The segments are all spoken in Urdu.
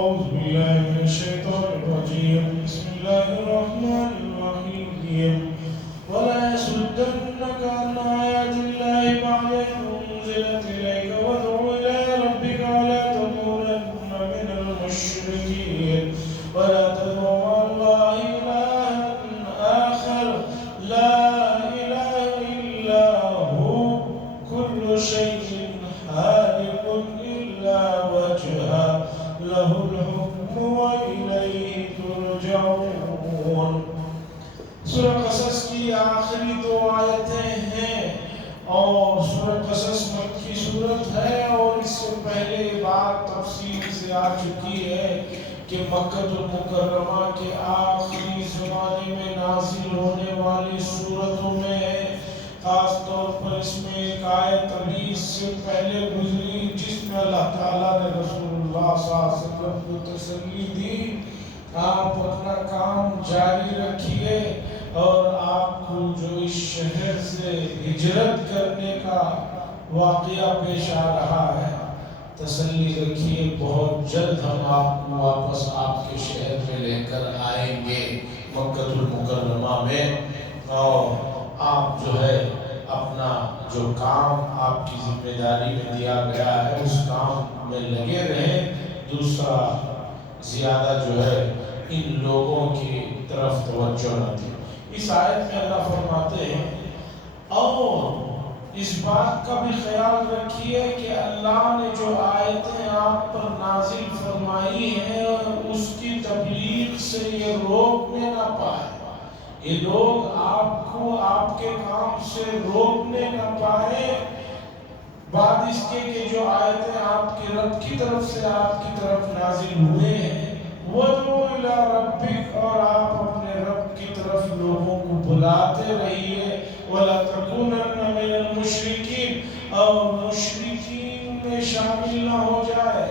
أعوذ بالله من الشيطان الرجيم بسم الله الرحمن الرحيم ولا يصدنك عن آيات الله بعد إذ أنزلت إليك وادع إلى ربك ولا تكونن من المشركين ولا تدع مع الله إلها آخر لا إله إلا هو كل شيء هالك إلا وجهه له الحكم وإليه ترجعون. سورہ قصص کی آخری دو آیتیں ہیں اور سورہ قصص مکی صورت ہے اور اس سے پہلے بات تفصیل سے آ چکی ہے کہ مکہ المکرمہ کے آخری زمانے میں نازل ہونے والی صورتوں میں ہے. خاص طور پر اس میں ایک آیت ابھی اس سے پہلے گزری جس میں اللہ تعالیٰ نے رسول اللہ صلی اللہ علیہ وسلم کو تسلی دی آپ اپنا کام جاری رکھیے اور آپ کو جو اس شہر سے ہجرت کرنے کا واقعہ پیش آ رہا ہے تسلی رکھیے بہت جلد ہم آپ کو واپس آپ کے شہر میں لے کر آئیں گے مکہ المکرمہ میں اور آپ جو ہے اپنا جو کام آپ کی ذمہ داری میں دیا گیا ہے اس کام میں لگے رہیں. دوسرا زیادہ جو ہے ان لوگوں کی طرف توجہ نہ دیں. اس آیت میں اللہ فرماتے ہیں اور اس بات کا بھی خیال رکھیے کہ اللہ نے جو آیتیں آپ پر نازل فرمائی ہیں اس کی تبلیغ سے یہ روکنے نہ پائے. یہ لوگ آپ کو آپ کے کام سے روکنے نہ پائے بعد اس کے کہ جو آیتیں آپ کے رب کی طرف سے آپ کی طرف نازل ہوئے ہیں وَادْعُ إِلَىٰ رَبِّكَ اور آپ اپنے رب کی طرف لوگوں کو بلاتے رہیے وَلَا تَكُونَنَّ مِنَ الْمُشْرِكِينَ اور مشرکین میں شامل نہ ہو جائے.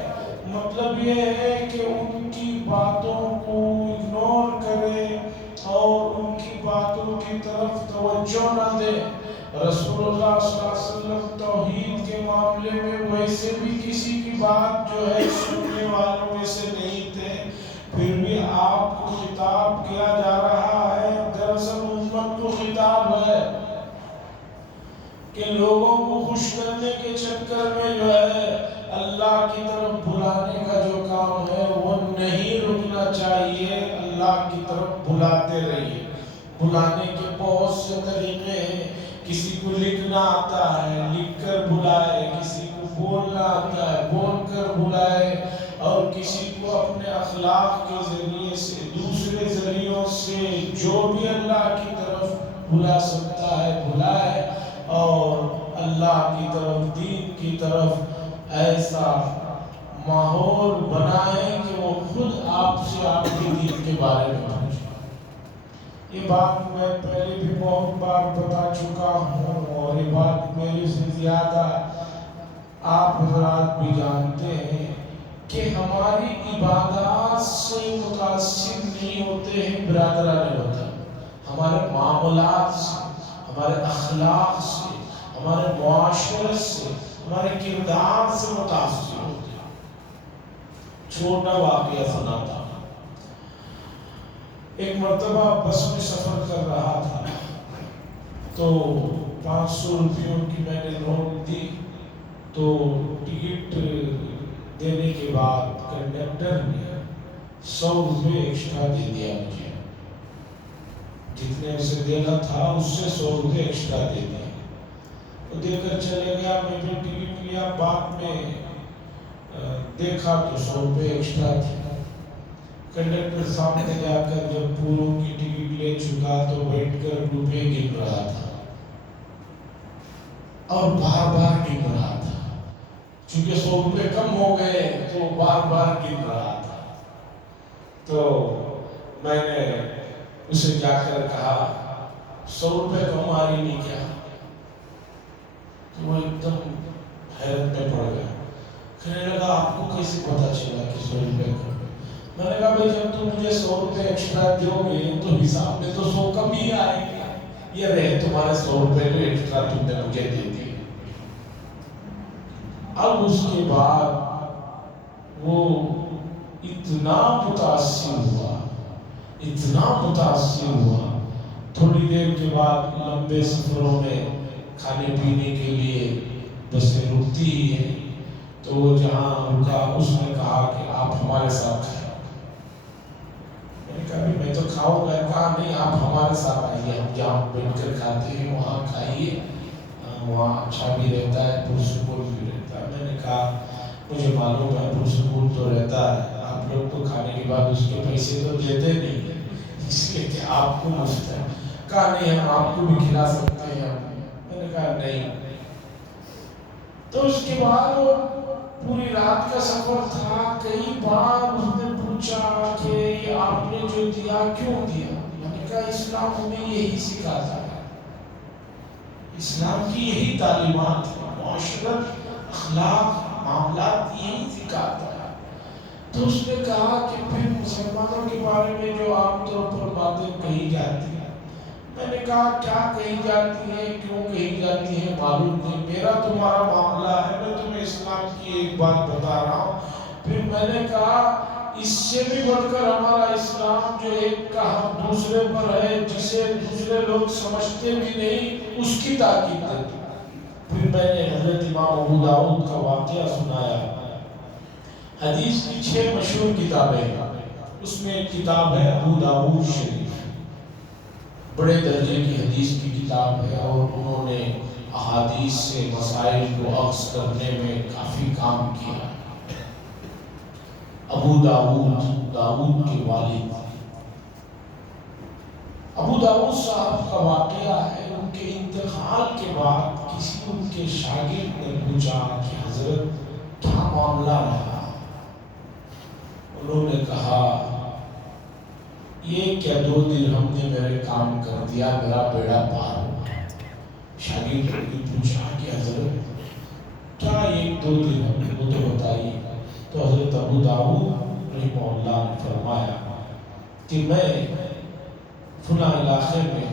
مطلب یہ ہے کہ ان کی باتوں کو اگنور کرے اور ان کی باتوں کی طرف توجہ نہ دے. رسول اللہ صلی اللہ علیہ وسلم توحید کے معاملے میں ویسے بھی کسی کی بات جو ہے سننے والوں میں سے نہیں تھے پھر بھی آپ کو خطاب کیا جا رہا ہے. دراصل امت کو خطاب ہے کہ لوگوں کو خوش کرنے کے چکر میں جو ہے اللہ کی طرف بلانے کا جو کام ہے وہ نہیں رکنا چاہیے. اللہ کی طرف بلاتے رہیے. بلانے کے بہت سے طریقے ہیں. کسی کو لکھنا آتا ہے لکھ کر بلائے, کسی کو بولنا آتا ہے بول کر بلائے اور کسی کو اپنے اخلاق کے ذریعے سے دوسرے ذریعوں سے جو بھی اللہ کی طرف بلا سکتا ہے بلائے اور اللہ کی طرف دین کی طرف ایسا ماحول بنائے کہ وہ خود آپ سے آپ کے دین کے بارے میں پوچھے. یہ بات میں پہلے بھی بہت بار بتا چکا ہوں اور یہ بات میرے سے زیادہ آپ حضرات بھی جانتے ہیں کہ ہماری عبادات سے متاثر نہیں ہوتے ہیں برادران وطن. ہمارے معاملات سے, ہمارے اخلاق سے, ہمارے معاشرت سے, ہمارے کردار سے متاثر ہوتے ہیں. چھوٹا واقعہ سناتا ہوں. ایک مرتبہ بس میں سفر کر رہا تھا تو 500 روپیوں کی میں نے نوٹ دی تو ٹکٹ دینے کے بعد کنڈکٹر نے 100 روپے ایکسٹرا دے دیا مجھے. جتنے اسے دینا تھا اس سے 100 روپے ایکسٹرا دے دیا. وہ دے کر چلے گیا. میں جو ٹکٹ لیا بعد میں دیکھا تو 100 روپے ایکسٹرا تھی. کنڈکٹر سامنے جا کر جب پوروں کی ٹکٹ لے چکا تو بیٹھ کر روپے گن رہا تھا اور بار بار گن رہا تھا. چونکہ 100 روپے کم ہو گئے تو بار بار گن رہا تھا. تو میں نے اسے جا کر کہا 100 روپے ہماری نہیں کیا. تو وہ ایک دم حیرت میں پڑ گیا. کہنے لگا آپ کو کیسے پتا چلا کہ 100 روپے کم. میں نے کہا بھائی جب تم مجھے 100 روپے ایکسٹرا دو گے تو حساب میں تو 100 کم ہی آئے گا. یہ رہے تمہارے 100 روپے جو ایکسٹرا تم نے مجھے دے دی. اب اس کے بعد وہ اتنا متاثر ہوا. تھوڑی دیر کے بعد لمبے سفروں میں کھانے پینے کے لیے بسیں رکتی ہی ہیں، تو وہ جہاں رکا اس نے کہا کہ آپ ہمارے ساتھ کھائیں. میں نے کہا میں تو کھاؤں گا. کہا نہیں، آپ ہمارے ساتھ آئیے، ہم جہاں بیٹھ کر کھاتے ہیں وہاں کھائیے، وہاں اچھا بھی رہتا ہے، پرسکون بھی رہتا ہے. میں نے کہا مجھے معلوم ہے پرسکون تو رہتا ہے، آپ لوگ تو کھانے کے بعد اس کے پیسے تو دیتے نہیں، اس لیے کہ آپ کو مفت ہے. کہا نہیں، ہم آپ کو بھی کھلا سکتے ہیں. میں نے کہا نہیں. تو اس کے بعد وہ پوری رات کا سفر تھا. کئی بار اس نے پوچھا کہ آپ نے جو دیا کیوں دیا. میں نے کہا اسلام ہمیں یہی سکھاتا ہے، اسلام کی یہی تعلیمات ہے، معاشرت، اخلاق، معاملات یہی سکھاتا ہے. تو اس نے کہا کہ پھر مسلمانوں کے بارے میں جو عام طور پر باتیں کہی جاتی ہیں. میں نے کہا کیا کہی جاتی ہیں، کیوں کہی جاتی ہیں معلوم نہیں. میرا تمہارا معاملہ ہے، میں تمہیں اسلام کی ایک بات بتا رہا ہوں. پھر میں نے کہا اس سے بھی بڑھ کر ہمارا اسلام جو ایک کا حق دوسرے پر ہے، جسے دوسرے لوگ سمجھتے بھی نہیں، اس کی تاکید دیتے. پھر میں نے حضرت امام ابو داؤد کا واقعہ سنایا. حدیث کی 6 مشہور کتابیں ہیں، اس میں ایک کتاب ہے ابو داؤد شریف، بڑے درجے کی حدیث کی کتاب ہے، اور انہوں نے احادیث سے مسائل کو اخذ کرنے میں کافی کام کیا. ابو داؤد، داؤد کے والد ابو داؤد صاحب کا واقعہ ہے. ان کے انتقال کے بعد کسی ان کے شاگرد نے پوچھا کہ حضرت کیا معاملہ رہا. انہوں نے کہا یہ کیا 2 درہم نے میرے کام کر دیا، میرا بیڑا پار ہوا. شاگرد نے پوچھا کہ حضرت کیا 1-2 درہم، وہ تو بتائیے. تو حضرت ابو داؤد رحمہ اللہ نے فرمایا کہ میں فلاں علاقے میں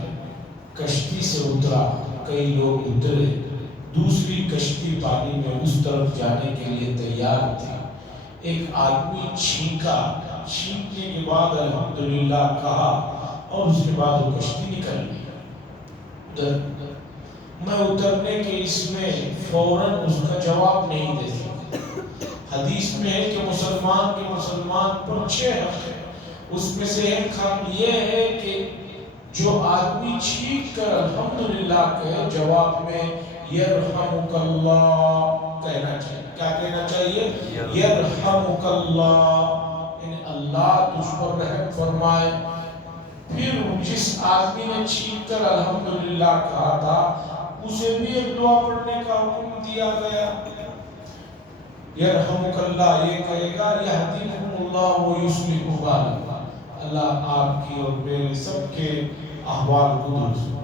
کشتی سے اترا، کئی لوگ اترے، دوسری کشتی پانی میں اس طرف جانے کے لیے تیار تھی. ایک آدمی چھینکا، چھینکنے کے بعد الحمدللہ کہا، اور اس کے بعد وہ کشتی نکل گئی. میں اترنے کے اس میں فوراً اس کا جواب نہیں دے سکتا. حدیث میں ہے کہ مسلمان کے مسلمان پر 6 حق ہیں. اس میں سے ایک حق یہ ہے کہ جو آدمی چھینک کر الحمدللہ کہے، جواب میں یرحمک اللہ کہنا چاہیے. کیا کہنا چاہیے؟ یرحمک اللہ، یعنی اللہ تجھ پر رحم فرمائے. پھر جس آدمی نے چھینک کر الحمدللہ کہا تھا اسے بھی ایک دعا پڑھنے کا حکم دیا گیا. یرحمک اللہ یہ کہے گا، یہدیکم اللہ ویصلح بالکم، اللہ آپ کی اور میرے سب کے احوال کو درست.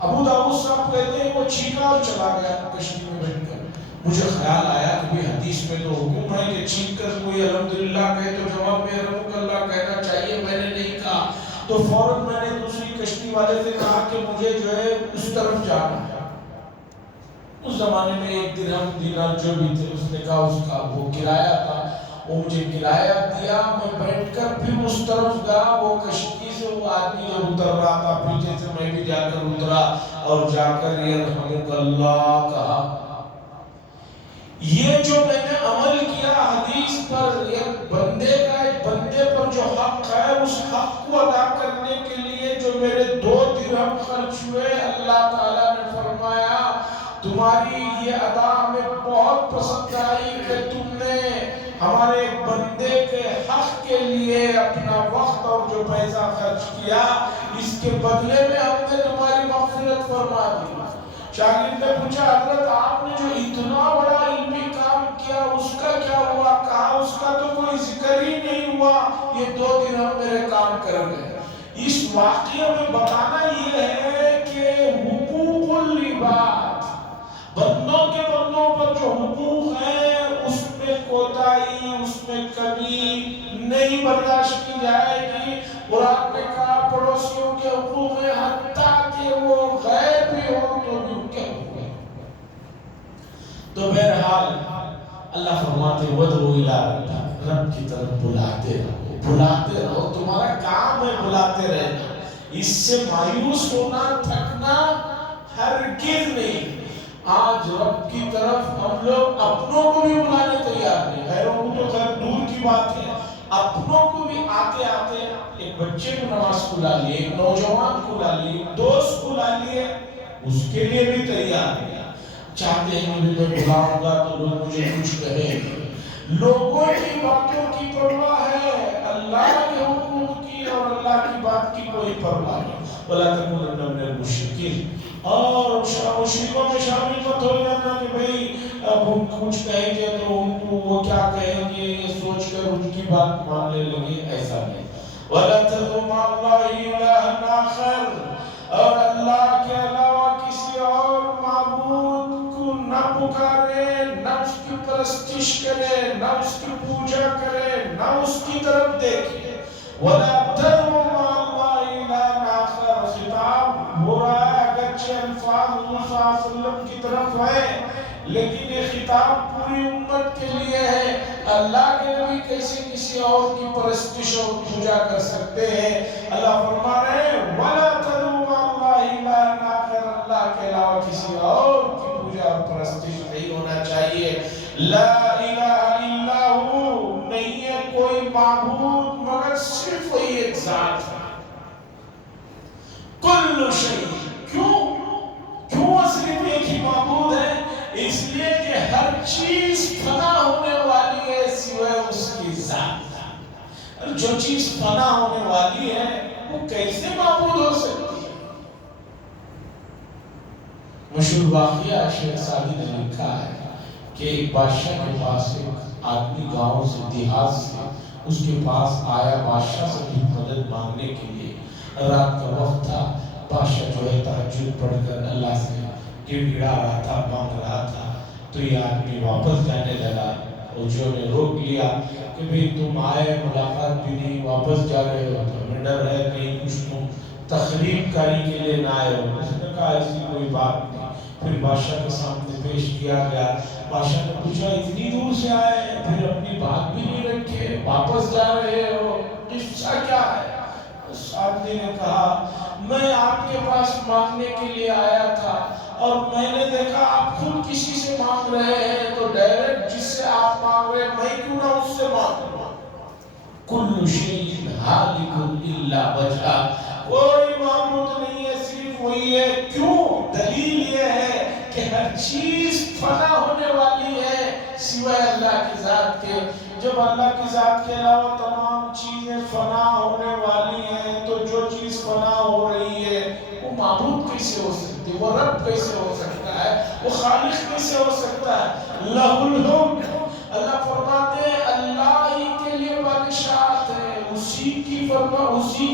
ابو داؤد صاحب کہتے ہیں وہ چھینکا اور چلا گیا کشتی میں بیٹھ کر. مجھے خیال آیا کہ بھی حدیث میں تو حکم ہے کہ چھینک کر کوئی الحمدللہ کہے تو جواب میں یرحمک اللہ کہنا چاہیے. میں نے نہیں کہا، تو فوراً میں نے دوسری کشتی والے سے کہا کہ مجھے جو ہے اس طرف جانا ہے. اس زمانے میں 1 درہم دینار جو بھی تھے، اس نے کہا اس کا وہ کرایہ تھا، وہ مجھے کرایہ دیا. میں بیٹھ کر پھر اس طرف گیا. وہ کشتی سے وہ آدمی جو اتر رہا تھا پیچھے سے میں بھی جا کر اترا اور جا کر یرحمک اللہ کہا. یہ جو میں نے عمل کیا حدیث پر، ایک بندے کا ایک بندے پر جو حق ہے، اس حق کو ادا کرنے کے لیے جو میرے 2 درہم خرچ ہوئے، اللہ تعالیٰ نے فرمایا تمہاری یہ ادا ہمیں بہت پسند آئی کہ تم نے ہمارے ایک بندے کے حق کے لیے اپنا وقت اور جو پیسہ خرچ کیا، اس کے بدلے میں ہم نے تمہاری مغفرت فرما دی. شاگرد نے پوچھا حضرت آپ نے جو اتنا بڑا علمی کام کیا اس کا کیا ہوا؟ کہا اس کا تو کوئی ذکر ہی نہیں ہوا، یہ 2 درہم میرے کام کر گئے. اس واقعے میں بتانا یہ ہے کہ حقوق العباد، بندوں کے بندوں پر جو حقوق ہیں اس میں کوتاہی، اس میں کمی نہیں برداشت کی جائے گی. اور آپ نے کہا پڑوسیوں کے حقوق ہیں، حتیٰ کہ وہ غیر بھی ہو تو بھی ان کے حقوق ہیں. تو بہرحال اللہ اللہ فرماتے وَدْعُوا إِلَىٰ رَبِّكَ، رب کی طرف بلاتے رہو، تمہارا کام ہے بلاتے رہنا، اس سے مایوس ہونا تھکنا ہرگز نہیں۔ آج رب کی طرف ہم لوگ اپنوں کو بھی بلانے تیار نہیں، غیروں کو تو خیر دور کی بات ہے، اپنوں کو بھی آتے آتے ایک بچے کو نماز کو لا لیے، ایک نوجوان کو لا لیے، ایک دوست کو لا لیے، اس کے لیے بھی تیار نہیں۔ چاہتے ہیں کہ میں بلاؤں گا تو لوگ مجھے کچھ کہیں گے، لوگوں کی باتوں کی پرواہ ہے، اللہ کے حقوق کی اور اللہ کی بات کی کوئی پرواہ نہیں۔ وَلَا تَكُونَنَّ مِنَ الْمُشْرِكِينَ، اور مشرکوں میں شامل مت ہو جانا کہ بھئی اب ہم کچھ کہیں گے تو ان کو وہ کیا کہیں گے یہ سوچ کر ان کی بات ماننے لگے، ایسا نہیں۔ وَلَا تَدْعُوا مَعَ اللَّهِ إِلَٰهًا آخَرَ، اور اللہ کے علاوہ کسی اور معبود کو نہ پکارے، نہ اس کی پرستش کرے، نہ اس کی پوجا کرے، نہ اس کی طرف دیکھے۔ وَلَا تَدْعُوا مَعَ اللَّهِ إِلَٰهًا آخَرَ، خطاب ہو رہا ہے اگرچہ الفاظ حضور صلی اللہ علیہ وسلم کی طرف ہے، لیکن یہ خطاب پوری امت کے لیے ہے۔ اللہ کے نبی کیسے کسی اور کی پرستش اور پوجا کر سکتے ہیں؟ اللہ فرما رہے ہیں وَلَا تَدْعُوا مَعَ اللَّهِ إِلَٰهًا آخَرَ، اللہ کے علاوہ کسی اور کی پوجا اور پرستش نہیں ہونا چاہیے۔ لا الہ الا ہو، نہیں ہے کوئی معبود مگر صرف وہی ایک ذات ہے۔ کل شیء، کیوں صرف ایک ہی معبود ہے؟ اس لیے کہ ہر چیز فنا ہونے والی ہے سوائے اس کی ذات۔ جو چیز فنا ہونے والی ہے وہ کیسے معبود ہو سکتی ہے؟ مشہور واقعہ شیخ سعدی نے لکھا ہے کہ ایک بادشاہ کے پاس ایک آدمی گاؤں سے دیہات سے اس کے پاس آیا بادشاہ سے بھی مدد مانگنے کے لیے۔ رات کا وقت تھا، بادشاہ جو ہے تہجد پڑھ کر اللہ سے گڑ گڑا رہا تھا، مانگ رہا تھا، تو یہ آدمی واپس جانے لگا۔ جو نے روک لیا کہ بھی تم آئے ملاقات بھی نہیں، واپس جا رہے ہو، تو ہمیں ڈر ہے کہیں کچھ تم تخریب کاری کے لیے نہ آئے ہو۔ اس نے کہا ایسی کوئی بات نہیں۔ پھر بادشاہ کے سامنے پیش کیا گیا۔ بادشاہ نے پوچھا اتنی دور سے آئے پھر اپنی بات بھی نہیں رکھے، واپس جا رہے ہو، قصہ کیا ہے؟ اس آدمی نے کہا میں آپ کے پاس مانگنے کے لیے آیا تھا اور میں نے دیکھا آپ خود کسی سے مانگ رہے ہیں، تو ڈائریکٹ جس سے آپ مانگ رہے ہیں میں کیوں نہ اس سے مانگوں؟ کل شیء ہالک الا وجہہ، کوئی معبود نہیں ہے صرف وہی ہے۔ کیوں؟ دلیل یہ ہے کہ ہر چیز فنا ہونے والی ہے سوائے اللہ کی ذات کے۔ جب اللہ کی ذات کے علاوہ تمام چیزیں فنا ہونے والی ہیں تو جو چیز فنا ہو رہی ہے وہ معبود کیسے ہو سکتی ہے؟ وہ رب کیسے ہو سکتا ہے؟ وہ خالق کیسے ہو سکتا ہے؟ لہ الحکم، اللہ فرماتے ہیں اللہ ہی کے لیے بادشاہت ہے، اسی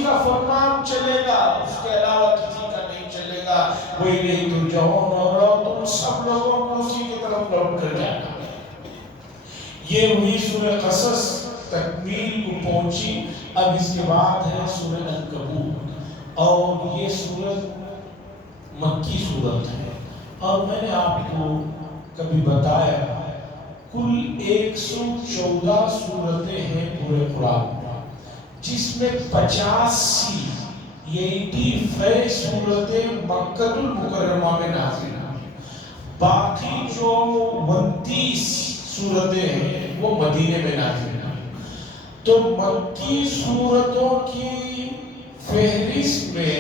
کا فرمان چلے گا، اس کے علاوہ کسی کا نہیں چلے گا۔ وہی نہیں ترجعون، اور تم سب لوگوں کو اسی کی طرف لوٹ کر جانا۔ یہ ہوئی سورہ قصص تکمیل کو پہنچی۔ اب اس کے بعد ہے سورہ عنکبوت، اور یہ سورت مکی سورت ہے، اور میں نے آپ کو کبھی بتایا کل 114 سورتیں ہیں پورے قرآن میں، جس میں 85 سورتیں مکہ المکرمہ میں نازل ہوئی، باقی جو 29 سورتیں ہیں وہ مدینے میں نازل ہوئی۔ تو مکی سورتوں کی فہرست میں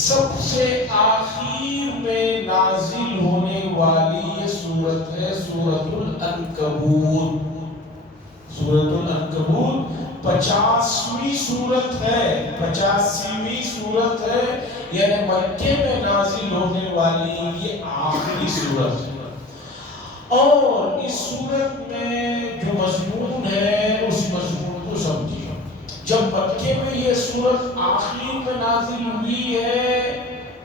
سب سے آخر میں نازل ہونے والی یہ سورت ہے سورۃ العنکبوت۔ سورۃ العنکبوت 50ویں سورت ہے، 85ویں سورت ہے، یعنی مکے میں نازل ہونے والی یہ آخری سورت ہے۔ اور اس سورت میں جو مضمون ہے اس مضمون کو سمجھیے۔ جب مکے میں یہ سورت آخری میں نازل ہوئی ہے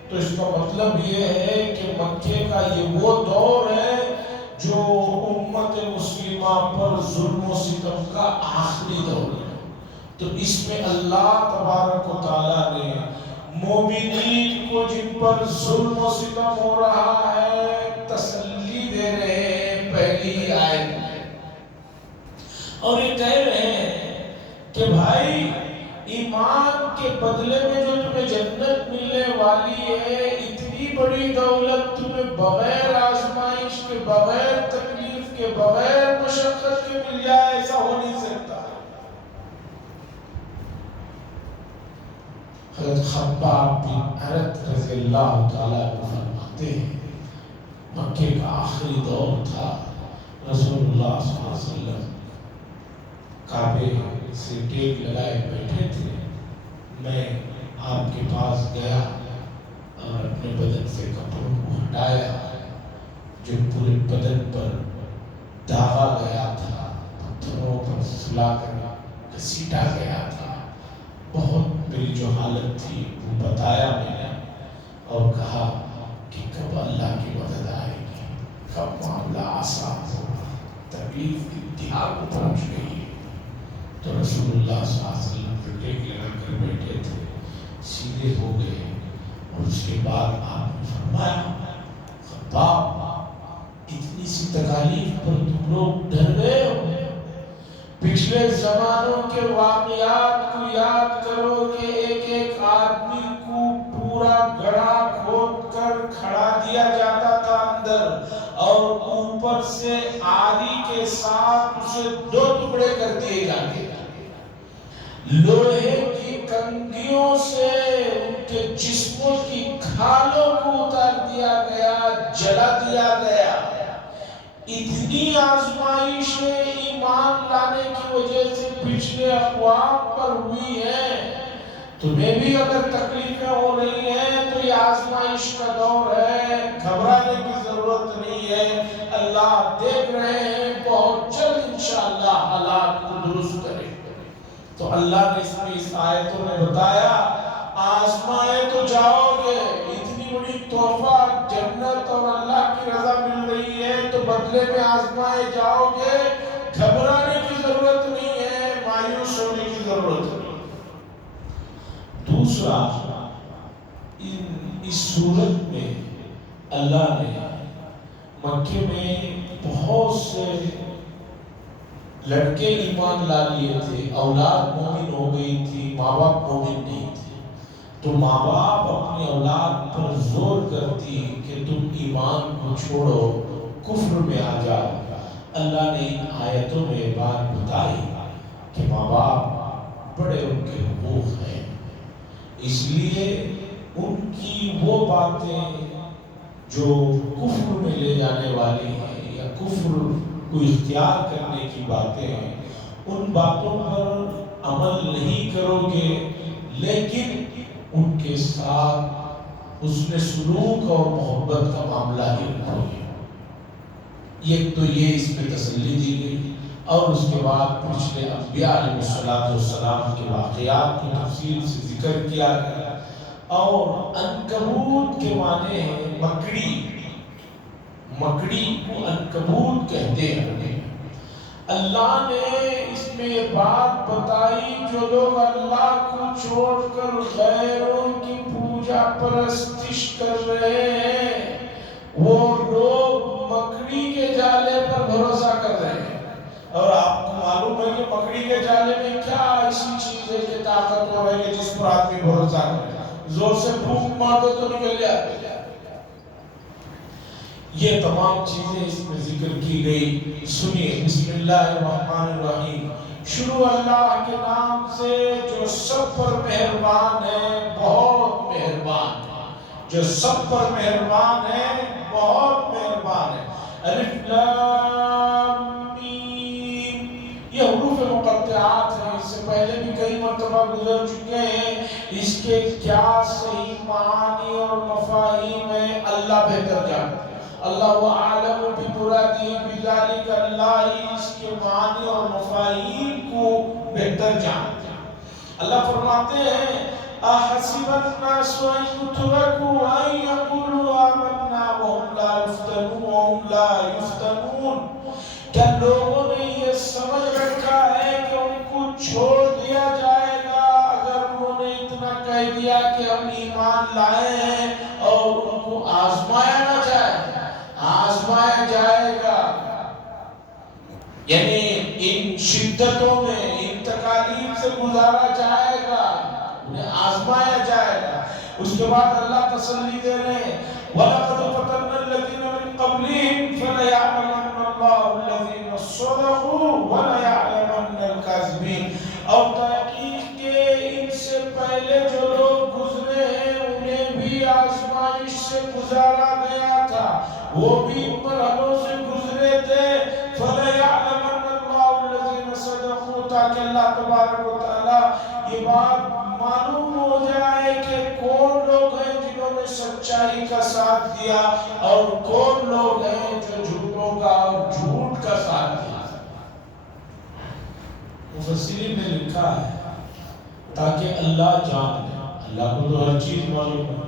تو اس کا مطلب یہ ہے کہ مکے کا یہ وہ دور ہے جو امت مسلمہ پر ظلم و ستم کا آخری دور ہے۔ تو اس میں اللہ تبارک و تعالیٰ نے مومنین کو جن پر ظلم و ستم ہو رہا ہے تسلی دے رہے ہیں پہلی آیت میں۔ اور یہ کہہ رہے ہیں کہ بھائی ایمان کے بدلے میں جو تمہیں جنت ملنے والی ہے، اتنی بڑی دولت تمہیں بغیر آزمائش کے، بغیر تکلیف کے، بغیر مشقت کے مل جائے، ایسا ہو نہیں سکتا۔ حضرت خباب بن ارت رضی اللہ تعالیٰ عنہ فرماتے ہیں مکے کا آخری دور تھا، رسول اللہ صلی اللہ علیہ وسلم کعبے سے ٹیک لگائے بیٹھے تھے، میں آپ کے پاس گیا اور اپنے بدن سے کپڑوں کو ہٹایا، جو پورے بدن پر داغا گیا تھا، پتھروں پر سلا کر گھسیٹا گیا تھا، بہت میری جو حالت تھی وہ بتایا میں نے، اور کہا کہ کب اللہ کی مدد آئے گی، کب معاملہ آسان ہوگا، تکلیف انتہا کو پہنچ گئی۔ تو رسول اللہ صلی اللہ علیہ وسلم جو ٹیک لگا کر بیٹھے تھے سیدھے ہو گئے، اور اس کے بعد آپ نے فرمایا خباب اتنی سی تکالیف پر تم لوگ ڈر گئے ہو؟ پچھلے زمانوں کے واقعات کو یاد کرو کہ ایک ایک آدمی کو پورا گڑھا کھود کر کھڑا دیا جاتا تھا اندر، اور اوپر سے آری کے ساتھ اسے دو ٹکڑے کر دیے جاتے، لوہے کی کنگھیوں سے ان کے جسموں کی کھالوں کو اتار دیا گیا، جلا دیا گیا۔ اتنی آزمائشیں ایمان لانے کی وجہ سے پچھلے اقوام پر ہوئی ہیں، تمہیں بھی اگر تکلیفیں ہو رہی ہیں تو یہ آزمائش کا دور ہے، گھبرانے کی ضرورت نہیں ہے، اللہ دیکھ رہے ہیں، بہت جلد انشاءاللہ حالات کو درست کرے۔ تو اللہ نے اس آیتوں میں بتایا آزمائے تو جاؤ گے، اتنی بڑی تحفہ جنت اور اللہ کی رضا مل رہی ہے تو بدلے میں آزمائے جاؤ گے، گھبرانے کی ضرورت نہیں ہے، مایوس ہونے کی ضرورت نہیں۔ دوسرا، اس صورت میں اللہ نے مکے میں بہت سے لڑکے ایمان لا لیے تھے، اولاد مومن ہو گئی تھی، ماں باپ مومن نہیں تھے، تو ماں باپ اپنی اولاد پر زور کرتی کہ تم ایمان کو چھوڑو، کفر میں آ جاؤ۔ اللہ نے ان آیتوں میں بات بتائی کہ ماں باپ بڑے ان کے حقوق ہیں، اس لیے ان کی وہ باتیں جو کفر میں لے جانے والی ہیں یا کفر کو اختیار کرنے کی باتیں ہیں، ان باتوں پر عمل نہیں کرو گے، لیکن ان کے ساتھ حسن سلوک اور محبت کا معاملہ ہی رکھو گے۔ یہ تو یہ اس پہ تسلی دی گئی، اور اس کے بعد پچھلے انبیاء علیہ السلام کے واقعات کو تفصیل سے ذکر کیا گیا، اور عنکبوت کے معنی ہے مکڑی، مکڑی کو عنکبوت کہتے ہیں۔ اللہ نے اس میں بات بتائی جو لوگ اللہ کو چھوڑ کر غیروں کی پوجا پرستش کر رہے ہیں، وہ لوگ مکڑی کے جالے پر بھروسہ کر رہے ہیں، اور آپ کو معلوم ہے کہ مکڑی کے جالے میں کیا ایسی چیز ہے کہ طاقتور ہے کہ جس پر آدمی بھروسہ کرے، زور سے پھونک مار دو تو نکل جاتے۔ یہ تمام چیزیں اس میں ذکر کی گئی۔ سنیے، بسم اللہ الرحمن الرحیم، شروع اللہ کے نام سے جو سب پر مہربان ہے، بہت مہربان ہے، جو سب پر مہربان ہے، بہت مہربان ہے۔ الف لام میم، یہ حروف مقطعات ہیں، اس سے پہلے بھی کئی مرتبہ گزر چکے ہیں، اس کے کیا صحیح معانی اور مفاہیم ہیں اللہ بہتر جانتا ہے۔ اللہ اعلم بمرادہ بذلک، اللہ ہی اس کے معنی اور مفاہیم کو بہتر جانتا ہے۔ اللہ فرماتے ہیں احسب الناس ان يتركوا ان يقولوا آمنا وهم لا يفتنون، کیا لوگوں نے یہ سمجھ رکھا ہے کہ ان کو چھوڑ دیا جائے گا اگر انہوں نے اتنا کہہ دیا کہ ہم ایمان لائے ہیں، اور ان کو آزمایا نہ جائے؟ آزمایا جائے گا، یعنی ان شدتوں میں ان تکالیف سے گزارا جائے گا، انہیں آزمایا جائے گا۔ اس کے بعد اللہ تسلی دے رہے ہیں وَلَقَدْ فَتَنَّا الَّذِينَ مِن قَبْلِهِمْ فَلَيَعْلَمَنَّ اللَّهُ الَّذِينَ صَدَقُوا وَلَيَعْلَمَنَّ الْكَاذِبِينَ۔ اور تحقیق کے ان سے پہلے جو لوگ گزرے ہیں انہیں بھی آزمائش سے گزارا گیا تھا، وہ بھی مرحلوں سے گزرے تھے۔ فَلَيَعْلَمَنَّ اللَّهُ الَّذِينَ صَدَقُوا، تاکہ اللہ تبارک و تعالی یہ بات معلوم ہو جائے کہ کون لوگ ہیں جنہوں نے سچائی کا ساتھ دیا اور کون لوگ ہیں جو جھوٹوں کا اور جھوٹ کا ساتھ دیا۔ مفسرین نے لکھا ہے تاکہ اللہ جان لے، اللہ کو تو ہر چیز معلوم ہے،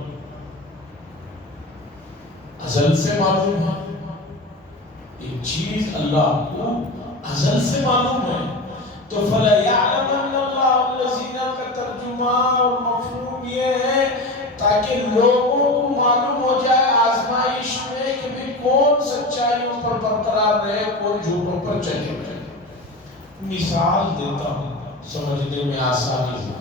ازل سے معلوم ہے، ایک چیز اللہ کو ازل سے معلوم ہے۔ تو فَلَيَعْلَمَنَّ اللَّهُ الَّذِينَ کا ترجمہ اور مفہوم یہ ہے تاکہ لوگوں کو معلوم ہو جائے آزمائش میں کہ بھی کون سچائیوں پر برقرار رہے، کون جھوٹوں پر چلے گئے۔ مثال دیتا ہوں سمجھنے میں آسانی ہو۔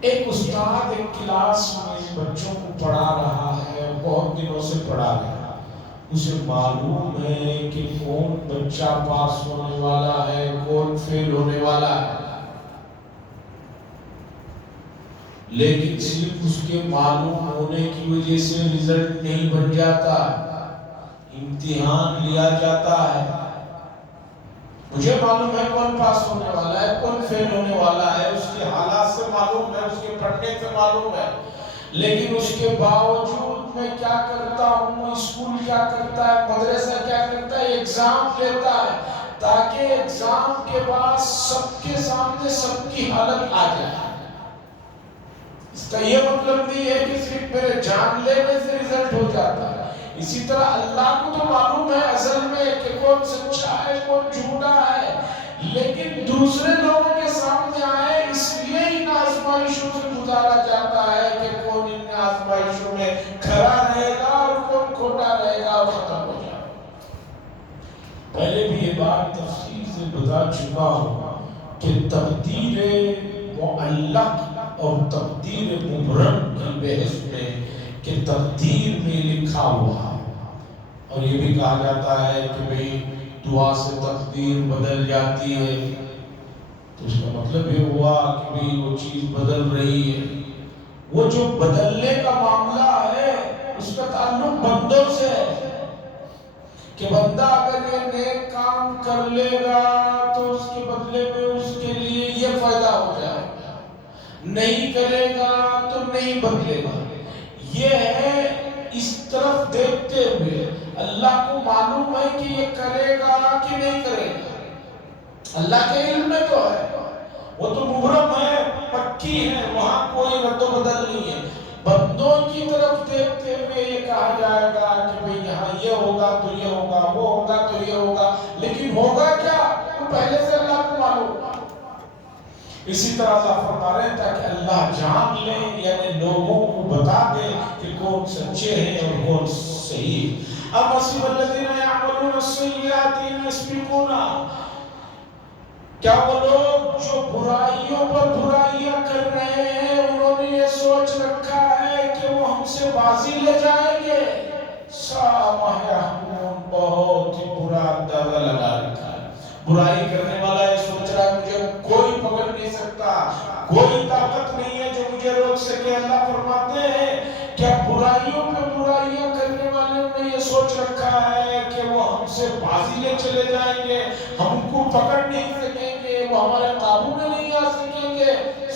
ایک استاد ایک کلاس میں بچوں کو پڑھا رہا ہے، بہت دنوں سے پڑھا رہا ہے، اسے معلوم ہے کہ کون بچہ پاس ہونے والا ہے، کون فیل ہونے والا ہے، لیکن صرف اس کے معلوم ہونے کی وجہ سے رزلٹ نہیں بن جاتا، امتحان لیا جاتا ہے۔ مجھے معلوم ہے کون پاس ہونے والا ہے، کون فیل ہونے والا ہے، اس کے حالات سے معلوم ہے، اس کے پڑھنے سے معلوم ہے، لیکن اس کے باوجود میں کیا کرتا ہوں، اسکول کیا کرتا ہے، مدرسہ کیا کرتا ہے، ایگزام لیتا ہے تاکہ ایگزام کے بعد سب کے سامنے سب کی حالت آ جائے۔ اس کا یہ مطلب نہیں ہے کہ صرف میرے جان لینے سے رزلٹ ہو جاتا ہے۔ اسی طرح اللہ کو تو معلوم ہے ازل میں کہ کون سچا ہے کون جھوٹا ہے، لیکن دوسرے لوگوں کے سامنے آئے اس لیے ان آزمائشوں سے گزارا جاتا ہے کہ کون ان آزمائشوں میں کھڑا رہے گا اور کون کھوٹا رہے گا اور ختم ہو جائے۔ پہلے بھی یہ بات تفصیل سے بتا چکا ہوں کہ تقدیر معلق اور تقدیر مبرم کی بحث میں کہ تقدیر میں لکھا ہوا ہے، اور یہ بھی کہا جاتا ہے کہ بھئی دعا سے تقدیر بدل جاتی ہے، تو اس کا مطلب یہ ہوا کہ بھئی وہ چیز بدل رہی ہے۔ وہ جو بدلنے کا معاملہ ہے اس کا تعلق بندوں سے ہے کہ بندہ اگر یہ نیک کام کر لے گا تو اس کے بدلے میں اس کے لیے یہ فائدہ ہو جائے گا، نہیں کرے گا تو نہیں بدلے گا۔ یہ ہے اس طرف دیکھتے ہوئے اللہ کو معلوم ہے کہ یہ کرے گا کہ نہیں کرے گا، اللہ کے علم میں تو ہے، وہ تو مبرم ہے، پکی ہے، وہاں کوئی رد و بدل نہیں ہے۔ بندوں کی طرف دیکھتے ہوئے یہ کہا جائے گا کہ بھئی یہاں یہ ہوگا تو یہ ہوگا، وہ ہوگا تو یہ ہوگا، لیکن ہوگا کیا وہ پہلے سے اللہ کو معلوم ہے۔ اسی طرح اللہ فرما رہے ہیں تاکہ اللہ جان لے، یعنی لوگوں کو بتا دے کہ کون سچے ہیں اور کون صحیح۔ اب حسب الذین یعملون السیئات ان یسبقونا، کیا وہ لوگ جو برائیوں پر برائیاں کر رہے ہیں انہوں نے یہ سوچ رکھا ہے کہ وہ ہم سے بازی لے جائیں گے؟ ساء ما یحکمون، بہت ہی برا اندازہ لگا رکھا ہے۔ برائی کرنے والا یہ سوچ رہا ہے مجھے کوئی پکڑ نہیں سکتا، کوئی طاقت نہیں ہے جو مجھے روک سکے۔ اللہ فرماتے ہیں کیا برائیوں پہ برائیاں کرنے والوں نے یہ سوچ رکھا ہے کہ وہ ہم سے بازی لے چلے جائیں گے، ہم کو پکڑ نہیں سکیں گے، وہ ہمارے قابو میں نہیں آ سکیں گے؟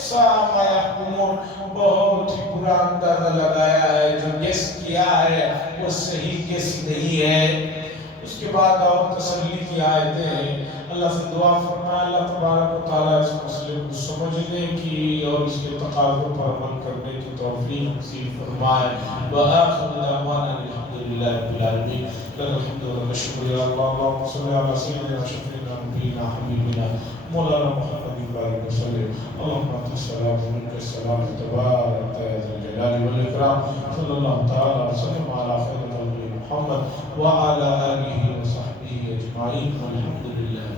ساء ما یحکمون، بہت ہی برا اندازہ لگایا ہے، جو گیس کیا ہے وہ صحیح گیس نہیں ہے۔ اس کے بعد اور تسلی کی آیتیں ہیں۔ اللہ سے دعا فرمائے اللہ تبارک و تعالیٰ اس مسئلے کو سمجھنے کی اور اس کے تقاضوں پر عمل کرنے کی توفیق نصیب فرمائے۔ وآخر دعوانا الحمدللہ رب العالمین، لک الحمد و الشکر یا اللہ۔ اللہم صلی علی سیدنا شفیعنا نبینا حبیبنا مولانا محمد بارک وسلم۔ اللہم انت السلام و منک السلام تبارک یا ذا الجلال والاکرام۔ صلی اللہ تعالی وسلم علی خیر خلقہ محمد وعلی آلہ وصحبہ اجمعین والحمد للہ۔